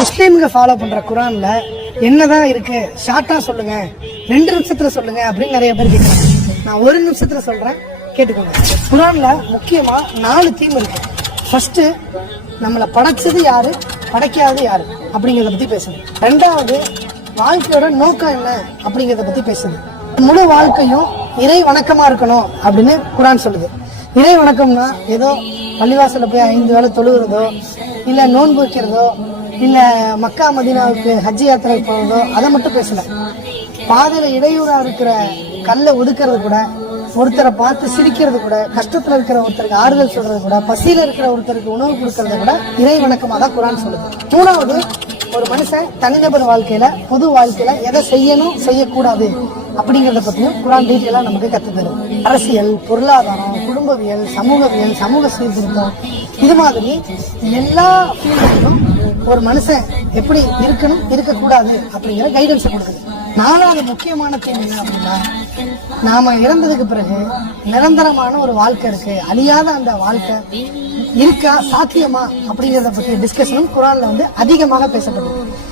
முஸ்லீம்க follow பண்ற குரான்ல என்னதான் இருக்கு, ஷார்ட்டா சொல்லுங்க, 2 நிமிஷத்துல சொல்லுங்க அப்படின்னு நிறைய பேர் கேட்கறாங்க. நான் 1 நிமிஷத்துல சொல்றேன், கேட்டுக்கோங்க. குரான்ல முக்கியமா 4 தீம் இருக்கு. ஃபர்ஸ்ட், நம்மளை படைச்சது யாரு, படைக்காதது யாரு அப்படிங்கறத பத்தி பேசுது. 2வது, வாழ்க்கையோட நோக்கம் என்ன அப்படிங்கறத பத்தி பேசுது. முழு வாழ்க்கையும் இறை வணக்கமா இருக்கணும் அப்படின்னு குரான் சொல்லுது. இறை வணக்கம்னா ஏதோ பள்ளிவாசல போய் 5 வேளை தொழுகிறதோ, இல்ல நோன்பு வைக்கிறதோ, இல்ல மக்கா மதீனாவுக்கு ஹஜ் யாத்திரை போறதோ அதை மட்டும் பேசல. பாதையில இடையூறா இருக்கிற கல்லை ஒதுக்கிறது கூட, ஒருத்தரை பார்த்து சிரிக்கிறது கூட, கஷ்டத்துல இருக்கிற ஒருத்தருக்கு ஆறுதல் சொல்றது கூட, பசியில இருக்கிற ஒருத்தருக்கு உணவு கொடுக்கறது கூட இறை வணக்கமா தான் குரான் சொல்லுது. 3வது, ஒரு மனுஷன் தனிநபர் வாழ்க்கையில, பொது வாழ்க்கையில எதை செய்யணும் செய்யக்கூடாது அப்படிங்கறத பத்தியும் குரான் டீட்டெயிலா நமக்கு கத்து தரும். அரசியல், பொருளாதாரம், குடும்பவியல், சமூகவியல், சமூக சீர்திருத்தம், இது மாதிரி எல்லா ஃபீல்டுக்கும் ஒரு மனுஷன் எப்படி இருக்கணும் இருக்கக்கூடாது அப்படிங்கிற கைடன்ஸ் கொடுக்குது. 4வது முக்கியமான தீம் என்ன அப்படின்னா, நாம இறந்ததுக்கு பிறகு நிரந்தரமான ஒரு வாழ்க்கை இருக்கு, அழியாத அந்த வாழ்க்கை இருக்கா, சாத்தியமா அப்படிங்கறத பத்தி டிஸ்கஷனும் குரான்ல அதிகமாக பேசப்படுது.